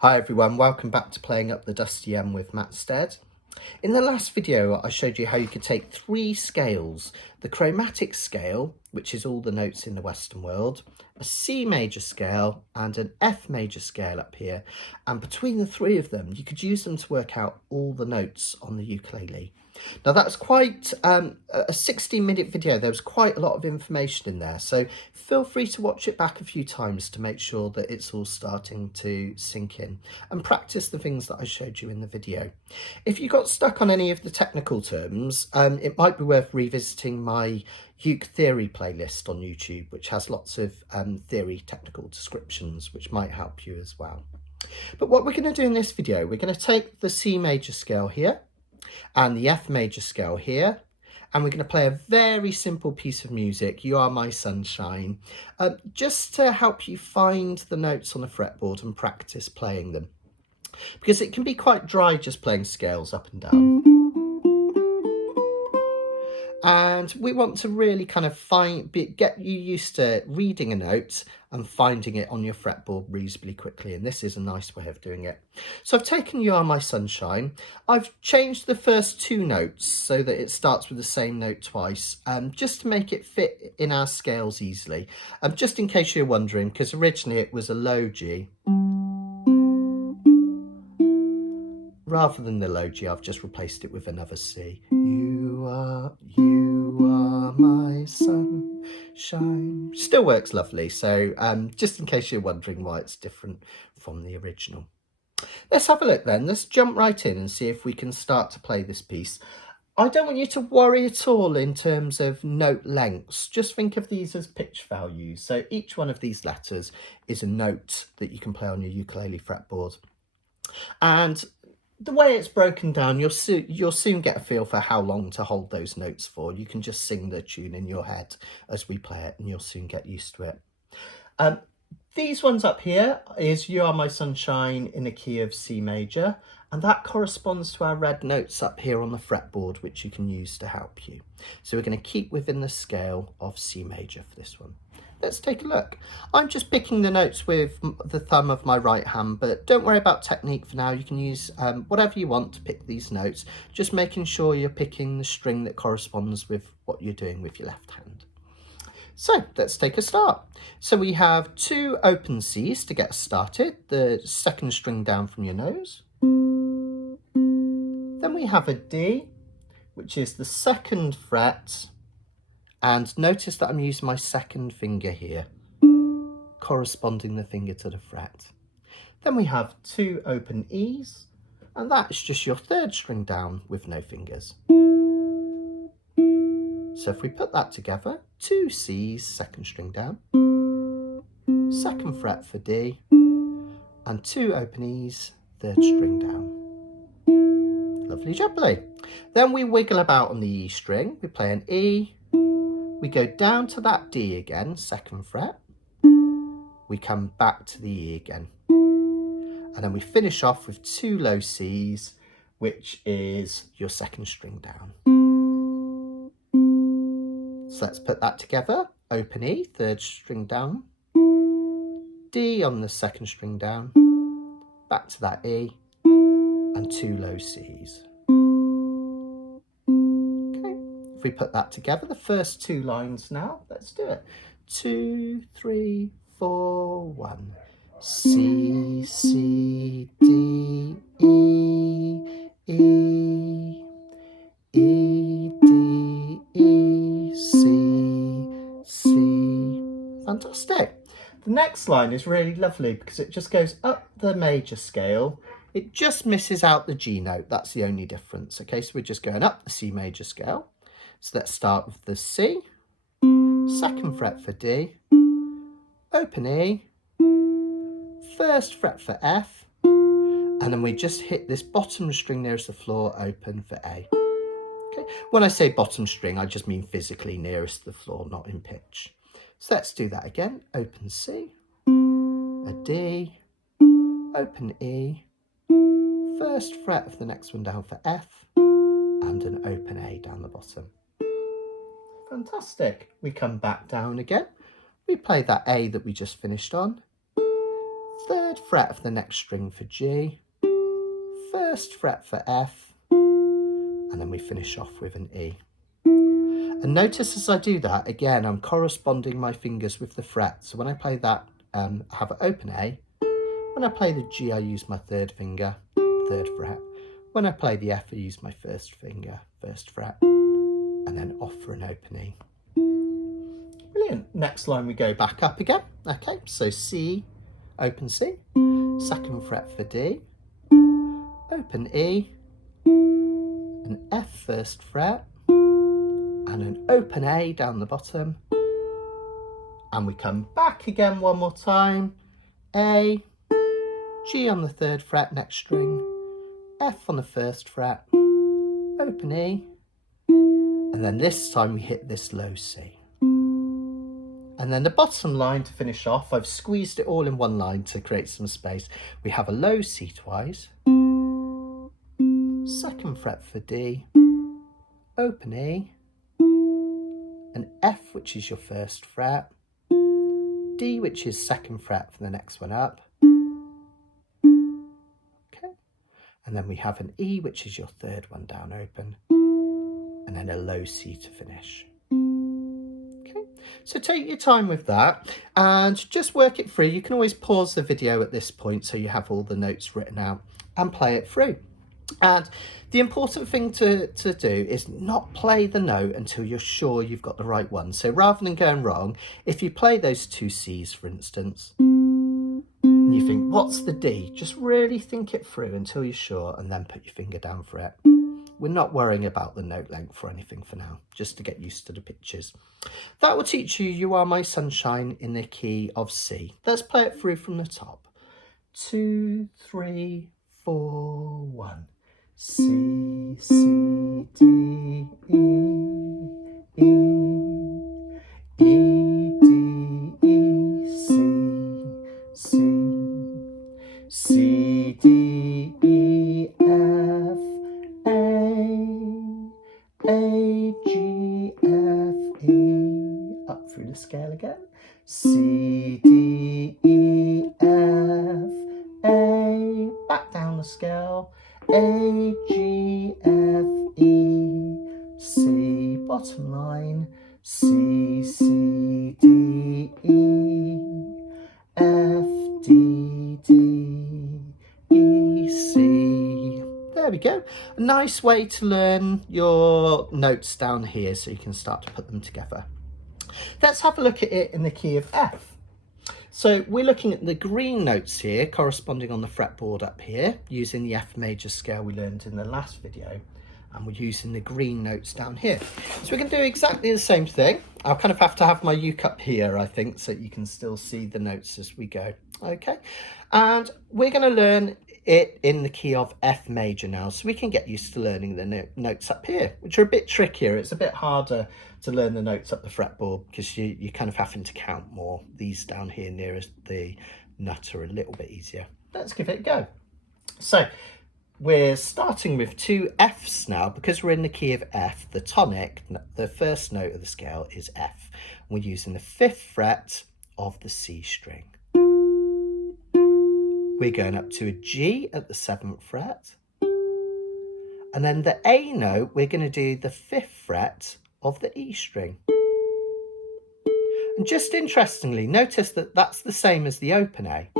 Hi everyone, welcome back to Playing Up the Dusty M with Matt Stead. In the last video I showed you how you could take three scales, the chromatic scale, which is all the notes in the Western world, a C major scale and an F major scale up here, and between the three of them you could use them to work out all the notes on the ukulele. Now that's quite a 60-minute video. There was quite a lot of information in there, so feel free to watch it back a few times to make sure that it's all starting to sink in and practice the things that I showed you in the video. If you got stuck on any of the technical terms, it might be worth revisiting my uke theory playlist on YouTube, which has lots of theory technical descriptions which might help you as well. But what we're going to do in this video, we're going to take the C major scale here and the F major scale here, and we're going to play a very simple piece of music, You Are My Sunshine, just to help you find the notes on the fretboard and practice playing them, because it can be quite dry just playing scales up and down. And we want to really kind of get you used to reading a note and finding it on your fretboard reasonably quickly. And this is a nice way of doing it. So I've taken You Are My Sunshine. I've changed the first two notes so that it starts with the same note twice, just to make it fit in our scales easily. Just in case you're wondering, because originally it was a low G. Rather than the low G, I've just replaced it with another C. You are my sunshine. Still works lovely. So just in case you're wondering why it's different from the original. Let's have a look then. Let's jump right in and see if we can start to play this piece. I don't want you to worry at all in terms of note lengths. Just think of these as pitch values. So each one of these letters is a note that you can play on your ukulele fretboard. And the way it's broken down, you'll soon get a feel for how long to hold those notes for. You can just sing the tune in your head as we play it and you'll soon get used to it. These ones up here is You Are My Sunshine in a key of C major, and that corresponds to our red notes up here on the fretboard, which you can use to help you. So we're going to keep within the scale of C major for this one. Let's take a look. I'm just picking the notes with the thumb of my right hand, but don't worry about technique for now. You can use whatever you want to pick these notes, just making sure you're picking the string that corresponds with what you're doing with your left hand. So let's take a start. So we have two open Cs to get started, the second string down from your nose. Then we have a D, which is the second fret. And notice that I'm using my second finger here, corresponding the finger to the fret. Then we have two open E's, and that's just your third string down with no fingers. So if we put that together, two C's, second string down, second fret for D, and two open E's, third string down. Lovely jubbly. Then we wiggle about on the E string. We play an E. We go down to that D again, second fret. We come back to the E again. And then we finish off with two low Cs, which is your second string down. So let's put that together. Open E, third string down. D on the second string down. Back to that E. And two low Cs. If we put that together, the first two lines now, let's do it. 2, 3, 4, 1. C, C, D, E, E, E, D, E, C, C. Fantastic. The next line is really lovely because it just goes up the major scale. It just misses out the G note. That's the only difference. Okay, so we're just going up the C major scale. So let's start with the C, second fret for D, open E, first fret for F, and then we just hit this bottom string nearest the floor, open for A. Okay. When I say bottom string, I just mean physically nearest the floor, not in pitch. So let's do that again. Open C, a D, open E, first fret of the next one down for F, and an open A down the bottom. Fantastic. We come back down again. We play that A that we just finished on. 3rd fret of the next string for G, 1st fret for F, and then we finish off with an E. And notice as I do that, again, I'm corresponding my fingers with the fret. So when I play that, I have an open A. When I play the G, I use my 3rd finger, 3rd fret. When I play the F, I use my 1st finger, 1st fret, and then off for an open E. Brilliant. Next line we go back up again. Okay, so C, open C, 2nd fret for D, open E, an F 1st fret, and an open A down the bottom, and we come back again one more time, A, G on the 3rd fret next string, F on the 1st fret, open E, and then this time we hit this low C. And then the bottom line to finish off, I've squeezed it all in one line to create some space. We have a low C twice, 2nd fret for D, open E, an F which is your 1st fret, D which is 2nd fret for the next one up, okay, and then we have an E which is your 3rd one down open, and then a low C to finish. So take your time with that and just work it through. You can always pause the video at this point so you have all the notes written out and play it through. And the important thing to do is not play the note until you're sure you've got the right one. So rather than going wrong, if you play those 2 C's, for instance, and you think, what's the D? Just really think it through until you're sure and then put your finger down for it. We're not worrying about the note length or anything for now, just to get used to the pitches. That will teach you You Are My Sunshine in the key of C. Let's play it through from the top. 2, 3, 4, 1. C, C, D, E, E, E, D, E, C, C, C, D, E, F, A, G, F, E, up through the scale again, C, D, E, F, A, back down the scale, A, G, F, E, C, bottom line, C, C, D, E, F, D, D, E, C. There we go. A nice way to learn your notes down here so you can start to put them together. Let's have a look at it in the key of F. So we're looking at the green notes here corresponding on the fretboard up here using the F major scale we learned in the last video, and we're using the green notes down here. So we can do exactly the same thing. I'll kind of have to have my uke up here, I think, so you can still see the notes as we go. Okay, and we're going to learn it in the key of F major now, so we can get used to learning the notes up here, which are a bit trickier. It's a bit harder to learn the notes up the fretboard because you're kind of having to count more. These down here near the nut are a little bit easier. Let's give it a go. So we're starting with 2 Fs now. Because we're in the key of F, the tonic, the first note of the scale is F. We're using the 5th fret of the C string. We're going up to a G at the 7th fret. And then the A note, we're going to do the 5th fret of the E string. And just interestingly, notice that that's the same as the open A.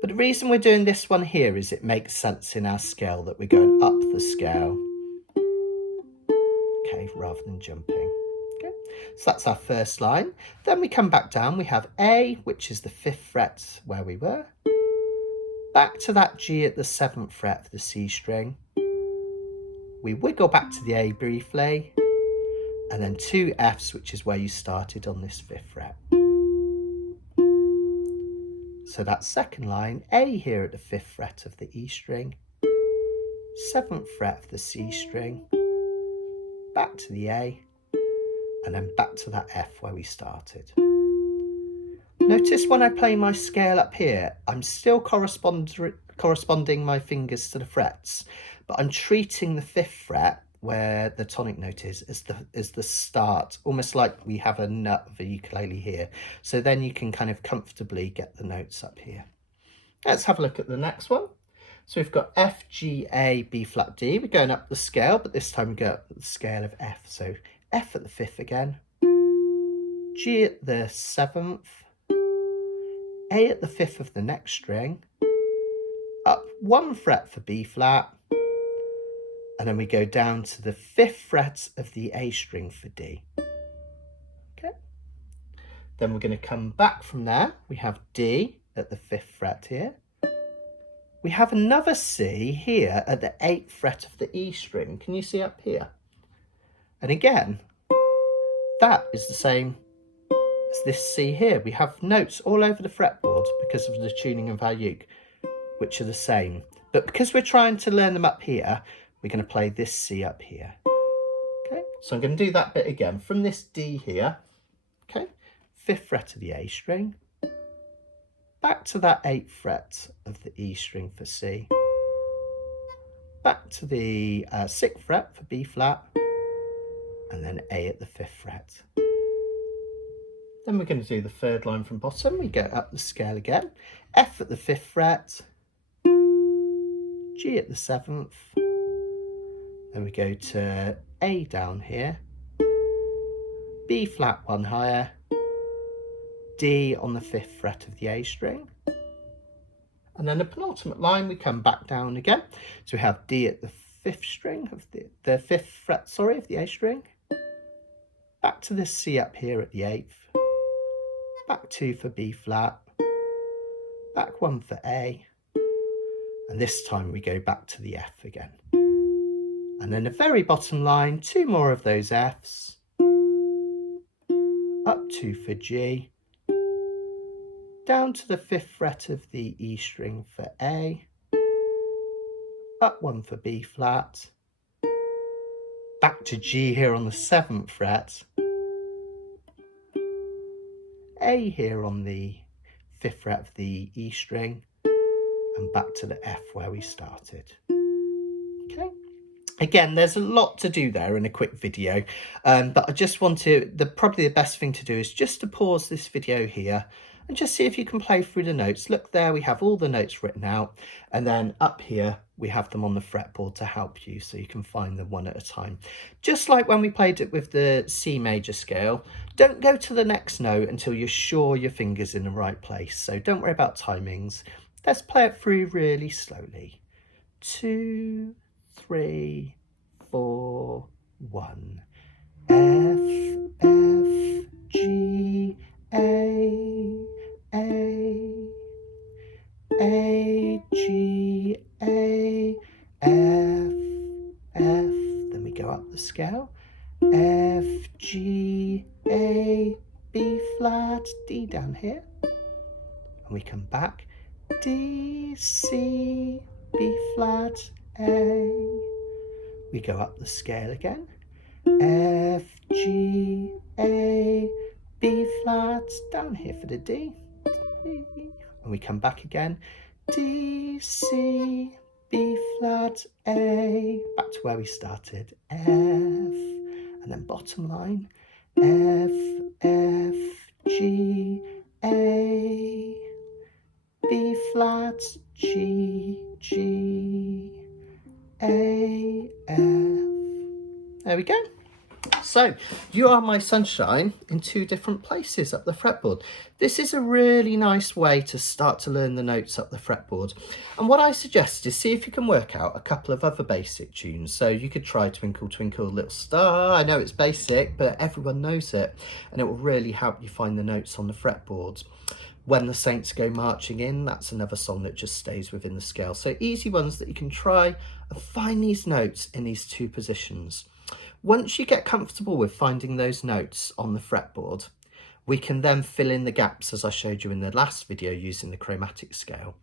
But the reason we're doing this one here is it makes sense in our scale that we're going up the scale, okay, rather than jumping. Okay, so that's our first line. Then we come back down, we have A, which is the 5th fret where we were, back to that G at the 7th fret for the C string. We wiggle back to the A briefly, and then 2 Fs, which is where you started on this 5th fret. So that second line, A here at the 5th fret of the E string, 7th fret of the C string, back to the A, and then back to that F where we started. Notice when I play my scale up here, I'm still corresponding my fingers to the frets, but I'm treating the 5th fret where the tonic note is the start, almost like we have a nut of a ukulele here. So then you can kind of comfortably get the notes up here. Let's have a look at the next one. So we've got F, G, A, B flat, D. We're going up the scale, but this time we go up the scale of F. So F at the 5th again, G at the 7th, A at the 5th of the next string, up 1 fret for B flat, and then we go down to the 5th fret of the A string for D. Okay. Then we're going to come back from there. We have D at the 5th fret here. We have another C here at the 8th fret of the E string. Can you see up here? And again, that is the same as this C here. We have notes all over the fretboard because of the tuning of our uke, which are the same. But because we're trying to learn them up here, we're going to play this C up here. Okay, so I'm going to do that bit again from this D here. Okay, 5th fret of the A string, back to that 8th fret of the E string for C, back to the 6th fret for B flat, and then A at the 5th fret. Then we're going to do the 3rd line from bottom. We go up the scale again, F at the 5th fret, G at the 7th, then we go to A down here, B flat 1 higher, D on the 5th fret of the A string, and then the penultimate line we come back down again. So we have D at the 5th string of the 5th fret, sorry, of the A string, back to this C up here at the 8th, back 2 for B flat, back 1 for A, and this time we go back to the F again. And then the very bottom line, 2 more of those Fs, up 2 for G, down to the 5th fret of the E string for A, up 1 for B flat, back to G here on the 7th fret, A here on the 5th fret of the E string, and back to the F where we started. Okay. Again, there's a lot to do there in a quick video, but I just want to, probably the best thing to do is just to pause this video here and just see if you can play through the notes. Look there, we have all the notes written out, and then up here we have them on the fretboard to help you so you can find them one at a time. Just like when we played it with the C major scale, don't go to the next note until you're sure your finger's in the right place. So don't worry about timings. Let's play it through really slowly. 2, 3, 4, 1. F, F, G, A, G, A, F, F. Then we go up the scale. F, G, A, B flat, D down here. And we come back. D, C, B flat, A. We go up the scale again. F, G, A, B flat, down here for the D. And we come back again. D, C, B flat, A. Back to where we started. F. And then bottom line. F, F, G, A. B flat, G, G, A, F. There we go. So, You Are My Sunshine in 2 different places up the fretboard. This is a really nice way to start to learn the notes up the fretboard. And what I suggest is see if you can work out a couple of other basic tunes. So you could try Twinkle Twinkle Little Star. I know it's basic, but everyone knows it. And it will really help you find the notes on the fretboard. When the Saints Go Marching In, that's another song that just stays within the scale. So easy ones that you can try and find these notes in these 2 positions. Once you get comfortable with finding those notes on the fretboard, we can then fill in the gaps as I showed you in the last video using the chromatic scale.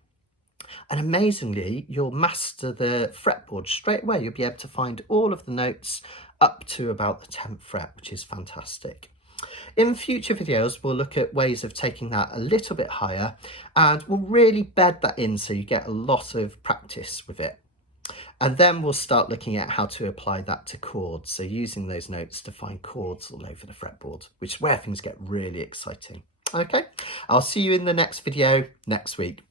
And amazingly, you'll master the fretboard straight away. You'll be able to find all of the notes up to about the 10th fret, which is fantastic. In future videos, we'll look at ways of taking that a little bit higher, and we'll really bed that in so you get a lot of practice with it. And then we'll start looking at how to apply that to chords. So using those notes to find chords all over the fretboard, which is where things get really exciting. Okay, I'll see you in the next video next week.